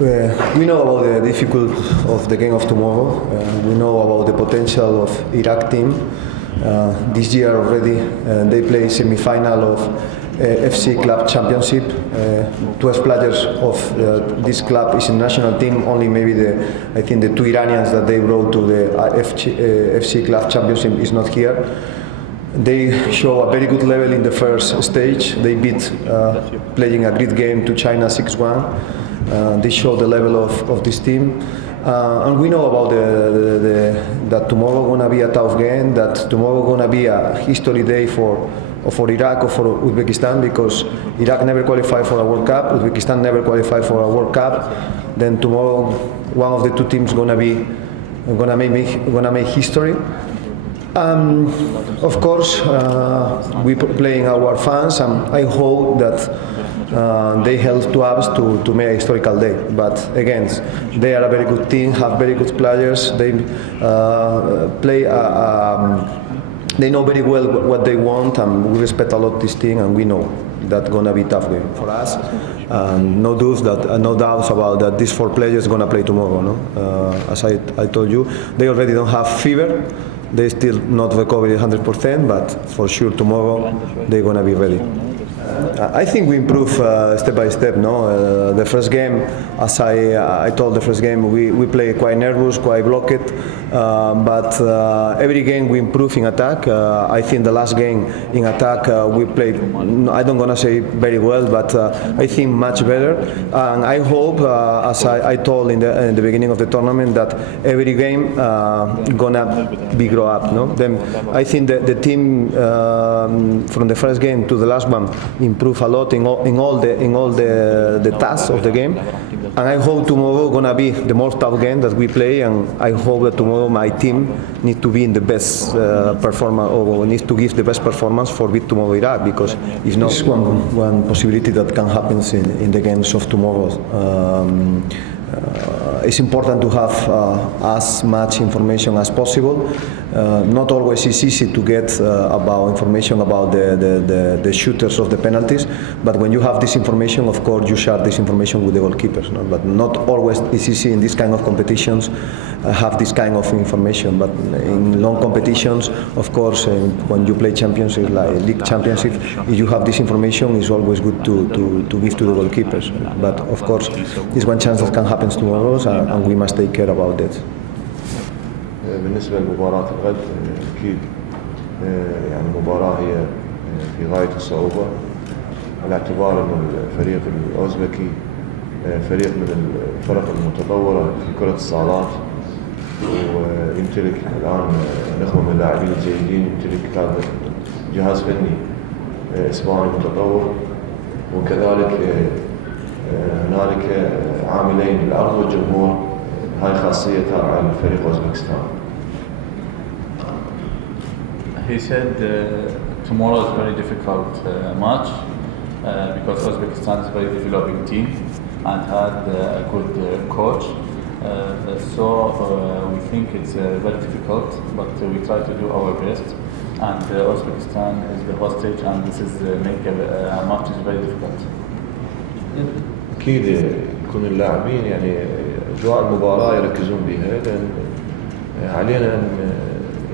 We know about the difficulty of the game of tomorrow. We know about the potential of Iraq team. This year already they play semi-final of FC Club Championship. 12 players of this club is in national team. Only maybe I think the two Iranians that they brought to the FC Club Championship is not here. They show a very good level in the first stage. They beat, playing a great game to China 6-1. They show the level of this team. And we know about that tomorrow gonna be a tough game, that tomorrow gonna be a history day for Iraq or for Uzbekistan, because Iraq never qualified for a World Cup, Uzbekistan never qualified for a World Cup. Then tomorrow one of the two teams gonna make history. Of course, we playing our fans, and I hope that they help to us to make a historical day. But again, they are a very good team, have very good players. They play. They know very well what they want, and we respect a lot this team, and we know that's gonna be a tough game for us. No doubts about that. These four players gonna play tomorrow. No? As I told you, they already don't have fever. They still not recovered 100%, but for sure tomorrow they're gonna be ready. I think we improve step by step. No, the first game, as I told, the first game we play quite nervous, quite blocked. But every game we improve in attack. I think the last game in attack we played. I don't gonna say very well, but I think much better. And I hope, as I told in the beginning of the tournament, that every game gonna be grow up. No, then I think the team from the first game to the last one improve a lot in all the tasks of the game, and I hope tomorrow gonna be the most tough game that we play, and I hope that tomorrow my team needs to be in the best performance, or needs to give the best performance for beat tomorrow Iraq, because it's not one possibility that can happen in the games of tomorrow. It's important to have as much information as possible. Not always it's easy to get about information about the shooters of the penalties, but when you have this information, of course, you share this information with the goalkeepers. No? But not always it's easy in this kind of competitions have this kind of information. But in long competitions, of course, when you play championships like league championship, if you have this information, it's always good to give to the goalkeepers. But of course, it's one chance that can happen tomorrow, and we must take care about that. بالنسبة لمباراة الغد أكيد يعني المباراة هي في غاية الصعوبة، على اعتبار أن الفريق الأوزبكي فريق من الفرق المتطورة في كرة الصالات، ويمتلك الآن نخبة من اللاعبين الجيدين، يمتلك هذا جهاز فني إسباني متطور، وكذلك هنالك عاملين الأرض والجمهور، هاي خاصية تابعة لفريق أوزبكستان. He said tomorrow is a very difficult match because Uzbekistan is a very developing team and had a good coach. So we think it's very difficult, but we try to do our best. And Uzbekistan is the hostage, and this is make a match is very difficult. أكيد يكون اللاعبين يعني أجواء المباراة يركزون بها، لأن علينا أن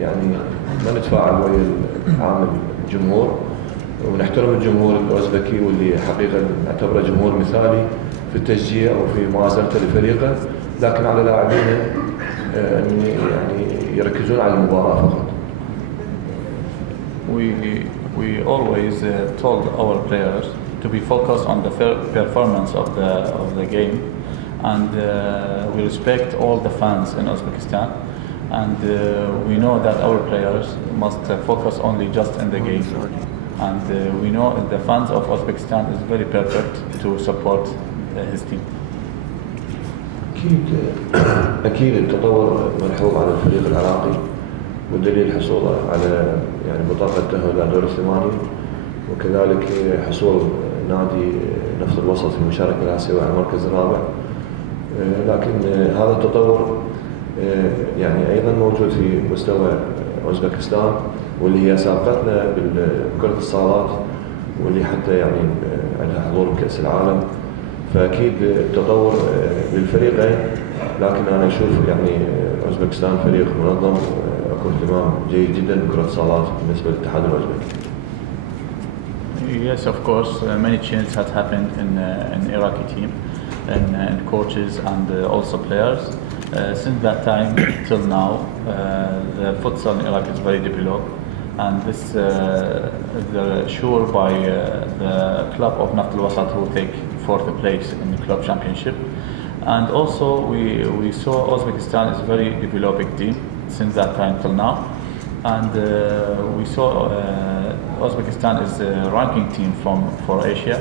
يعني ما نتفاعل ويا عامل الجمهور، ونحترم الجمهور الأوزبكي واللي حقيقة نعتبره جمهور مثالي في التشجيع وفي مؤازرته لفريقه، لكن على لاعبينا أن يعني يركزون على المباراة فقط. We always told our players to be focused on the performance of the game, and we respect all the fans in Uzbekistan, and we know that our players must focus only just in the game, and we know the fans of Uzbekistan is very perfect to support his team. أكيد التطور ملحوظ على الفريق العراقي، والدليل حصوله على يعني بطاقة تأهل لدور الثمانية، وكذلك حصول نادي نفط الوسط في المشاركة الآسيوية على المركز الرابع. لكن هذا التطور يعني أيضا موجود في مستوى أوزبكستان، واللي هي سابقتنا بكرة الصالات، واللي حتى يعني عندها حضور بكأس العالم. فاكيد التطور بالفريقين، لكن انا اشوف يعني اوزبكستان فريق منظم، اكو اهتمام جيد جدا بكرة الصالات بالنسبة للاتحاد الاوزبكي. Yes, of course, many changes had happened in Iraqi team, and coaches and also players. Since that time till now, the futsal in Iraq is very developed, and this is sure by the club of Naft al-Wasat who take fourth place in the club championship. And also we saw Uzbekistan is very developing team since that time till now, and we saw Uzbekistan is a ranking team for Asia,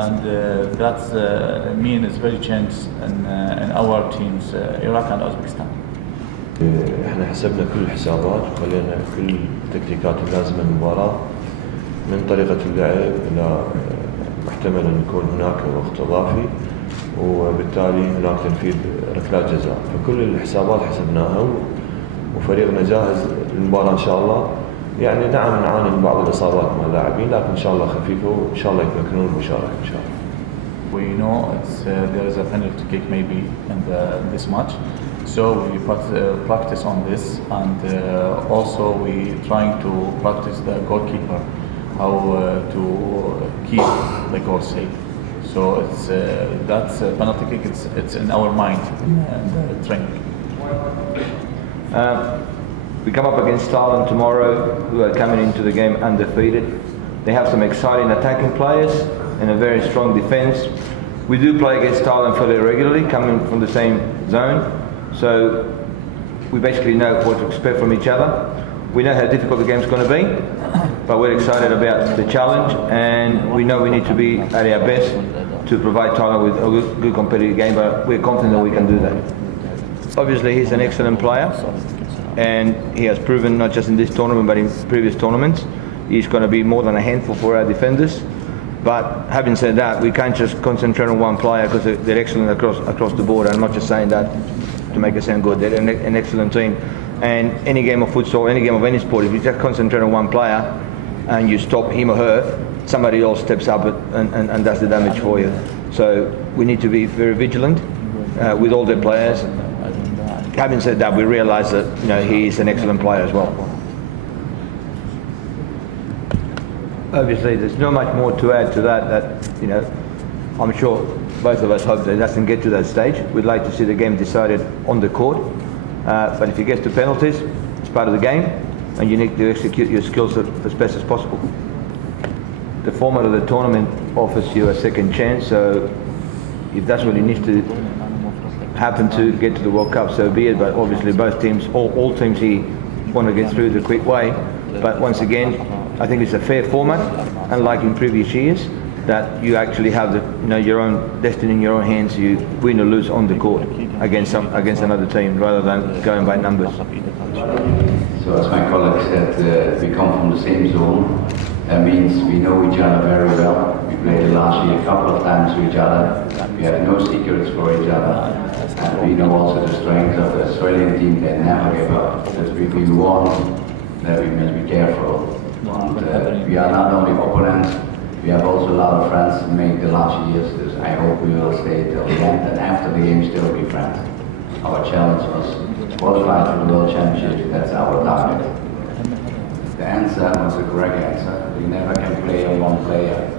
and that's mean is very changed in our teams Iraq and Uzbekistan. احنا حسبنا كل الحسابات وخلينا كل التكتيكات اللازمه للمباراه، من طريقه اللعب الى محتمل ان يكون هناك وقت اضافي، وبالتالي هناك تنفيذ ركلات جزاء، فكل الحسابات حسبناها وفريقنا جاهز للمباراه ان شاء الله. يعني نعم نعاني من بعض الاصابات مع اللاعبين، لكن ان شاء الله خفيفه وان شاء الله يتمكنون من المشاركه ان شاء الله. We know there is a penalty kick maybe in this match, so we practice on this, and also we trying to practice the goalkeeper how to keep the goal safe. So it's that's penalty kick. It's in our mind and training. We come up against Thailand tomorrow, who are coming into the game undefeated. They have some exciting attacking players and a very strong defence. We do play against Thailand fairly regularly, coming from the same zone, so we basically know what to expect from each other. We know how difficult the game's going to be, but we're excited about the challenge, and we know we need to be at our best to provide Thailand with a good competitive game, but we're confident that we can do that. Obviously he's an excellent player, and he has proven not just in this tournament but in previous tournaments. He's going to be more than a handful for our defenders. But having said that, we can't just concentrate on one player because they're excellent across the board. I'm not just saying that to make it sound good. They're an excellent team. And any game of futsal, any game of any sport, if you just concentrate on one player and you stop him or her, somebody else steps up and does the damage for you. So we need to be very vigilant with all the players. Having said that, we realise that he is an excellent player as well. Obviously, there's not much more to add to that. I'm sure both of us hope that it doesn't get to that stage. We'd like to see the game decided on the court. But if it gets to penalties, it's part of the game, and you need to execute your skills as best as possible. The format of the tournament offers you a second chance, so if that's what it needs to happen to get to the World Cup, so be it. But obviously both teams, all teams here want to get through the quick way. But once again, I think it's a fair format, unlike in previous years, that you actually have your own destiny in your own hands. You win or lose on the court against another team, rather than going by numbers. So as my colleague said, we come from the same zone. That means we know each other very well. We played last year a couple of times with each other. We have no secrets for each other. And we know also the strength of the Australian team. They never give up. That if we won, that we must be careful. And, we are not only opponents, we have also a lot of friends made the last years. So I hope we will stay till the end, and after the game still be friends. Our challenge was qualify for the World Championship. That's our target. The answer was the correct answer. You never can play on one player.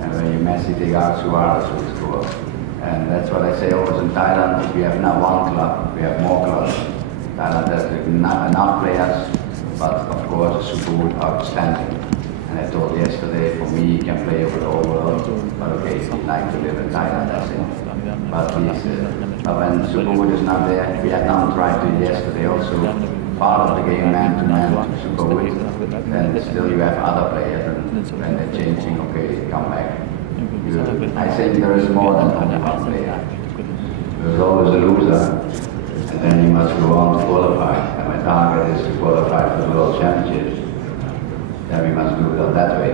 And when you Messi take out Suarez will score. And that's what I say always in Thailand. We have not one club, we have more clubs. Thailand has not enough players, but of course super good, outstanding. And I told yesterday, for me, he can play over the whole world. But okay, he'd like to live in Thailand, I think. But when Superwood is not there, Vietnam tried to yesterday also part of the game man-to-man Superwood. Then still you have other players, and when they're changing, okay, come back. I think there is more than only one player. There's always a loser, and then you must go on to qualify. And my target is to qualify for the World Championships. Then we must do it that way.